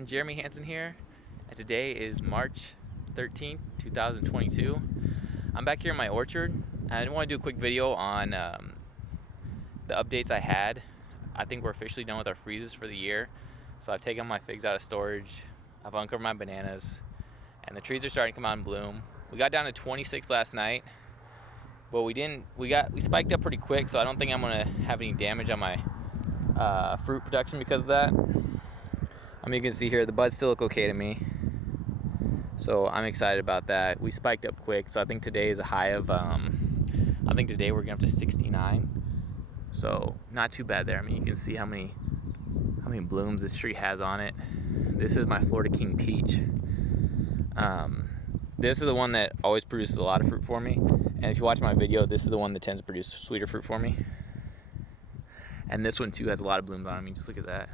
everyone, Jeremy Hansen here, and today is March 13th, 2022. I'm back here in my orchard, and I want to do a quick video on the updates I had. I think we're officially done with our freezes for the year, so I've taken my figs out of storage, I've uncovered my bananas, and the trees are starting to come out in bloom. We got down to 26 last night, but we spiked up pretty quick, so I don't think I'm going to have any damage on my fruit production because of that. You can see here the buds still look okay to me, so I'm excited about that. We spiked up quick, so I think today is a high of I think today we're going up to 69, so not too bad there. You can see how many blooms this tree has on it. This is my Florida King peach. This is the one that always produces a lot of fruit for me, and if you watch my video, this is the one that tends to produce sweeter fruit for me. And this one too has a lot of blooms on it. Just look at that.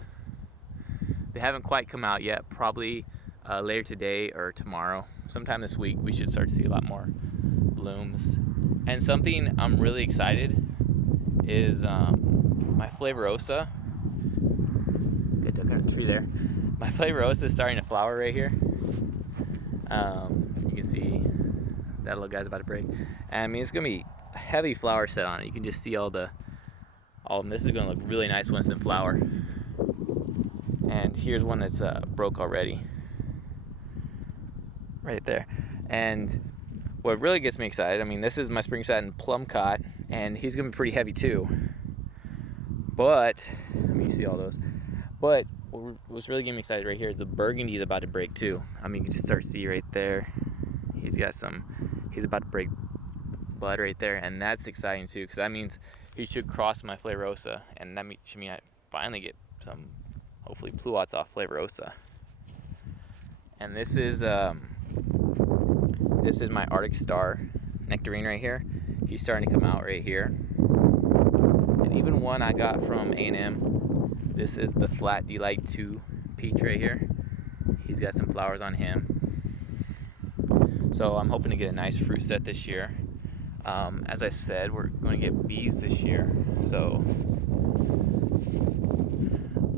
They haven't quite come out yet. Probably later today or tomorrow, sometime this week, we should start to see a lot more blooms. And something I'm really excited is my Flavorosa. Good, duck on a tree there. My Flavorosa is starting to flower right here. You can see that little guy's about to break. And it's gonna be a heavy flower set on it. You can just see all of them. This is gonna look really nice once in flower. And here's one that's broke already, right there. And what really gets me excited, this is my spring satin plum cot, and he's gonna be pretty heavy too. But you see all those. But what's really getting me excited right here is the burgundy is about to break too. You can just start to see right there. He's about to break bud right there, and that's exciting too, because that means he should cross my Flavorosa, and that should mean I finally get some, hopefully, pluots off Flavorosa. And this is my Arctic Star Nectarine right here. He's starting to come out right here. And even one I got from A&M. This is the Flat Delight 2 peach right here. He's got some flowers on him. So I'm hoping to get a nice fruit set this year. As I said, we're going to get bees this year, so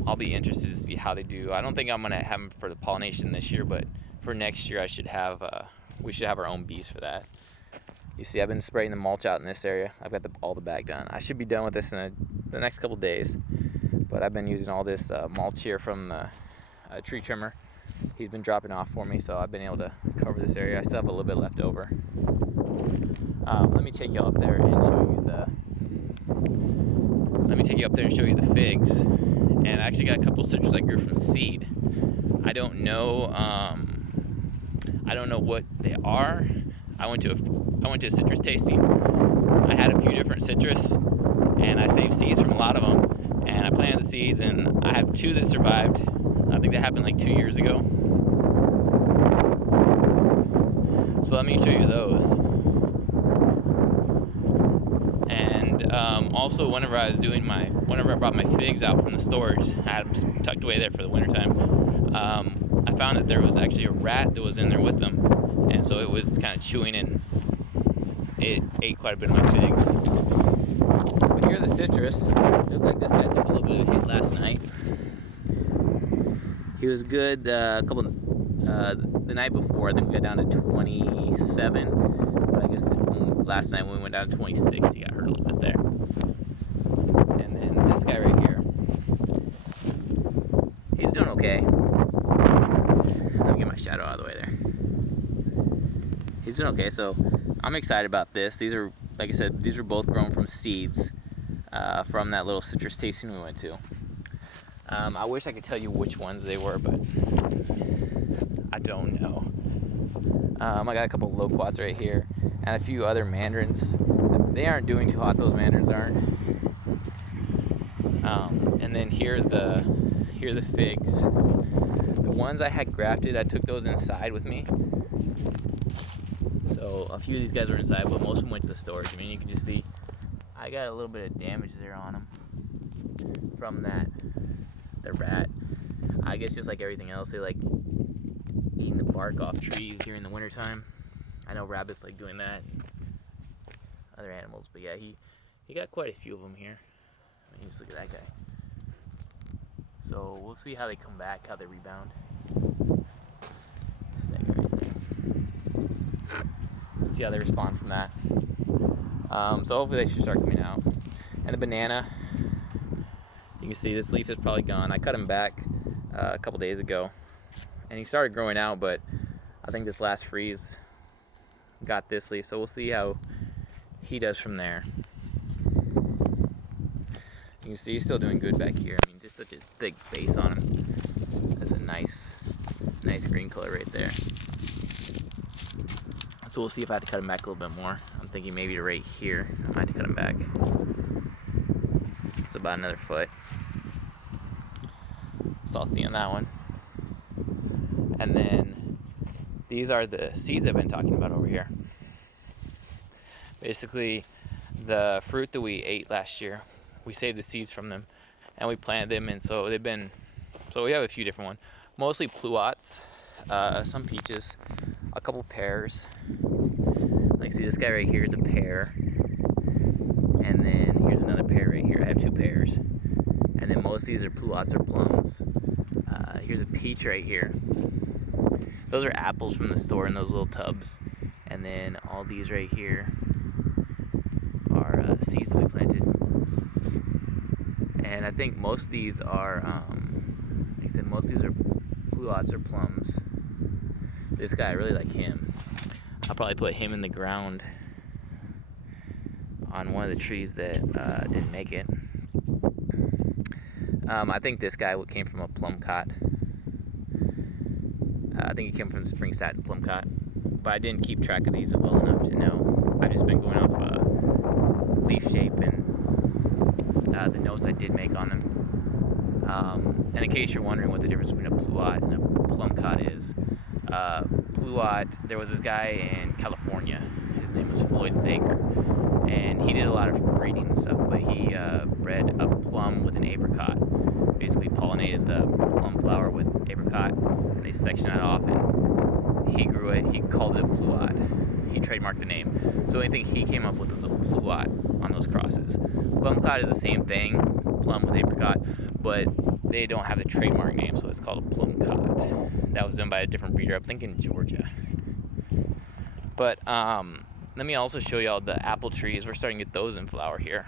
I'll be interested to see how they do. I don't think I'm going to have them for the pollination this year, but for next year we should have our own bees for that. You see, I've been spraying the mulch out in this area. I've got all the bag done. I should be done with this in the next couple days, but I've been using all this mulch here from the tree trimmer. He's been dropping off for me, so I've been able to cover this area. I still have a little bit left over. Let me take you up there and show you the figs. And I actually got a couple citrus I grew from seed. I don't know what they are. I went to a citrus tasting. I had a few different citrus, and I saved seeds from a lot of them. And I planted the seeds, and I have two that survived. I think that happened like 2 years ago. So let me show you those. And also, whenever I brought my figs out from the storage, I had them tucked away there for the wintertime. I found that there was actually a rat that was in there with them, and so it was kind of chewing, and it ate quite a bit of my figs. But here are the citrus. It looked like this guy took a little bit of a hit last night. He was good the night before. I think we got down to 27, but I guess last night when we went down to 26, he got hurt a little bit there. And then this guy right here, he's doing okay. Let me get my shadow out of the way there. He's doing okay, so I'm excited about this. These are, like I said, these are both grown from seeds from that little citrus tasting we went to. I wish I could tell you which ones they were, but I don't know. I got a couple loquats right here, and a few other mandarins. They aren't doing too hot, those mandarins aren't. And then here are the figs. The ones I had grafted, I took those inside with me. So a few of these guys were inside, but most of them went to the storage. You can just see I got a little bit of damage there on them from the rat. I guess just like everything else, they like eating the bark off trees during the wintertime. I know rabbits like doing that, and other animals, but yeah, he got quite a few of them here. Just look at that guy. So we'll see how they come back, how they rebound. That guy right there. See how they respond from that. So hopefully they should start coming out. And the banana, you can see this leaf is probably gone. I cut him back a couple days ago, and he started growing out, but I think this last freeze got this leaf, so we'll see how he does from there. You can see he's still doing good back here. I mean, just such a thick base on him. That's a nice green color right there. So we'll see if I have to cut him back a little bit more. I'm thinking maybe to right here, I might have to cut him back. It's about another foot. So I'll see on that one. And then these are the seeds I've been talking about over here. Basically, the fruit that we ate last year, we saved the seeds from them and we planted them, and so they've been, so we have a few different ones, mostly pluots, some peaches, a couple pears. Like, see, this guy right here is a pear, and then here's another pear right here. I have two pears, and then most of these are pluots or plums. Here's a peach right here. Those are apples from the store in those little tubs, and then all these right here are seeds that we planted. And I think most of these are, like I said, most of these are pluots or plums. This guy, I really like him. I'll probably put him in the ground on one of the trees that didn't make it. I think this guy came from a plum cot. I think he came from the spring satin plum cot, but I didn't keep track of these well enough to know. I've just been going off leaf shape and the notes I did make on them. And in case you're wondering what the difference between a pluot and a plum cot is, pluot, there was this guy in California. His name was Floyd Zager, and he did a lot of breeding and stuff, but he bred a plum with an apricot. Basically pollinated the plum flower with apricot, and they sectioned it off, and he grew it. He called it a pluot. He trademarked the name. So the only thing he came up with was a pluot on those crosses. Plum clot is the same thing, plum with apricot, but they don't have the trademark name, so it's called a plum cot. That was done by a different breeder, I think in Georgia. But let me also show y'all the apple trees. We're starting to get those in flower here,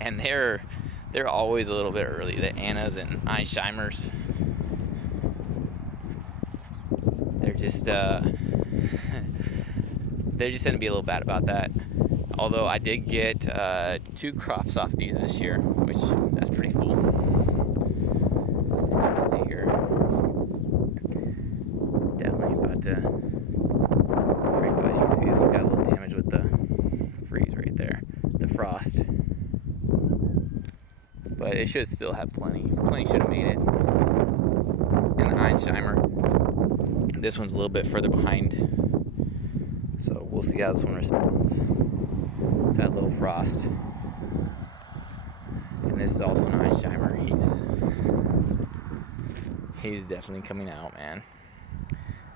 and they're always a little bit early. The Annas and Einsteimers, they're just they just tend to be a little bad about that. Although I did get 2 crops off these this year, which that's pretty cool. And you can see here, definitely about to break, but you can see this one got a little damage with the freeze right there, the frost. But it should still have plenty. Plenty should have made it. And the Einsteimer, this one's a little bit further behind. So we'll see how this one responds. It's that little frost. And this is also an Einsteimer. He's definitely coming out, man.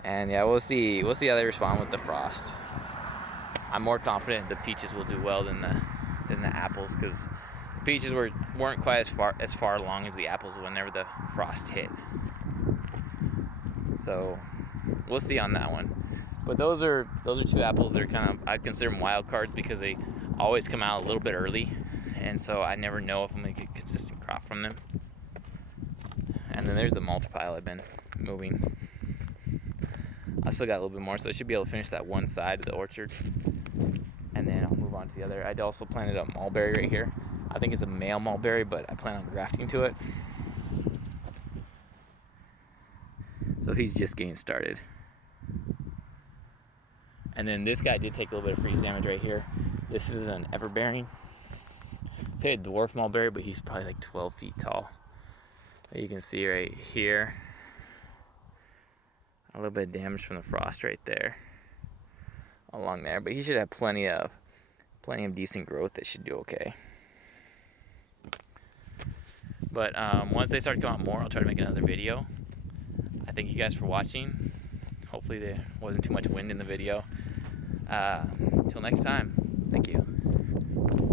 And yeah, we'll see how they respond with the frost. I'm more confident the peaches will do well than the apples, because the peaches weren't quite as far along as the apples whenever the frost hit. So we'll see on that one. But those are 2 apples that are kind of, I'd consider them wild cards, because they always come out a little bit early, and so I never know if I'm going to get a consistent crop from them. And then there's the mulch pile I've been moving. I still got a little bit more, so I should be able to finish that one side of the orchard, and then I'll move on to the other. I'd also planted a mulberry right here. I think it's a male mulberry, but I plan on grafting to it. So he's just getting started. And then this guy did take a little bit of freeze damage right here. This is an everbearing. I'd say a dwarf mulberry, but he's probably like 12 feet tall. But you can see right here, a little bit of damage from the frost right there, along there. But he should have plenty of decent growth that should do okay. But once they start to come out more, I'll try to make another video. I thank you guys for watching. Hopefully there wasn't too much wind in the video. Till next time, thank you.